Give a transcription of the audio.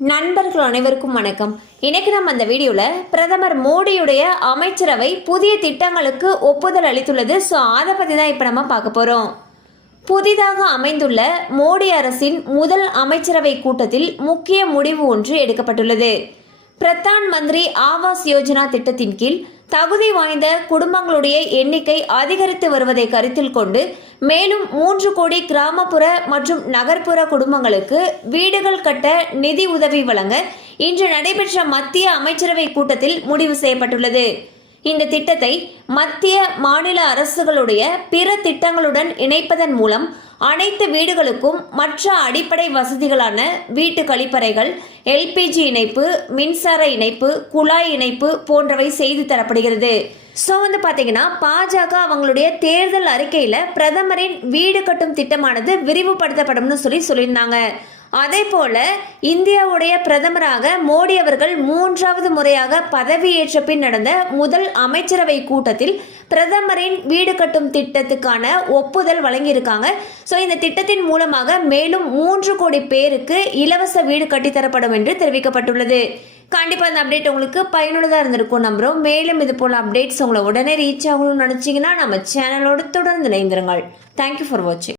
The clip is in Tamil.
நண்பர்கள் அனைவருக்கும் வணக்கம். இன்னைக்கு நம்ம அந்த வீடியோவில் பிரதமர் மோடியுடைய அமைச்சரவை புதிய திட்டங்களுக்கு ஒப்புதல் அளித்துள்ளது. ஸோ அதை பற்றி தான் இப்போ நம்ம பார்க்க போகிறோம் புதிதாக அமைந்துள்ள மோடி அரசின் முதல் அமைச்சரவை கூட்டத்தில் முக்கிய முடிவு ஒன்று எடுக்கப்பட்டுள்ளது. பிரதான் மந்திரி ஆவாஸ் யோஜனா திட்டத்தின் கீழ் தகுதி வாய்ந்த குடும்பங்களுடைய எண்ணிக்கை அதிகரித்து வருவதை கருத்தில் கொண்டு மேலும் மூன்று கோடி கிராமப்புற மற்றும் நகர்ப்புற குடும்பங்களுக்கு வீடுகள் கட்ட நிதி உதவி வழங்க இன்று நடைபெற்ற மத்திய அமைச்சரவை கூட்டத்தில் முடிவு செய்யப்பட்டுள்ளது. இந்த திட்டத்தை மத்திய மாநில அரசுகளுடைய பிற திட்டங்களுடன் இணைப்பதன் மூலம் அனைத்து வீடுகளுக்கும் மற்ற அடிப்படை வசதிகளான வீட்டு கழிப்பறைகள் எல்பிஜி இணைப்பு மின்சார இணைப்பு குழாய் இணைப்பு போன்றவை செய்து தரப்படுகிறது. ஸோ வந்து பார்த்தீங்கன்னா பாஜக அவங்களுடைய தேர்தல் அறிக்கையில் பிரதமரின் வீடு கட்டும் திட்டமானது விரிவுபடுத்தப்படும்னு சொல்லி சொல்லியிருந்தாங்க. அதே போல இந்தியாவுடைய பிரதமராக மோடி அவர்கள் மூன்றாவது முறையாக பதவியேற்ற பின் நடந்த முதல் அமைச்சரவை கூட்டத்தில் பிரதமரின் வீடு கட்டும் திட்டத்துக்கான ஒப்புதல் வழங்கியிருக்காங்க. ஸோ இந்த திட்டத்தின் மூலமாக மேலும் மூன்று கோடி பேருக்கு இலவச வீடு கட்டித்தரப்படும் என்று தெரிவிக்கப்பட்டுள்ளது. கண்டிப்பாக அந்த அப்டேட் உங்களுக்கு பயனுள்ளதாக இருந்திருக்கும் நம்புகிறோம் மேலும் இது போல் அப்டேட்ஸ் உங்களை உடனே ரீச் ஆகணும்னு நினச்சிங்கன்னா நம்ம சேனலோடு தொடர்ந்து இணைந்திருங்கள். தேங்க்யூ ஃபார் வாட்சிங்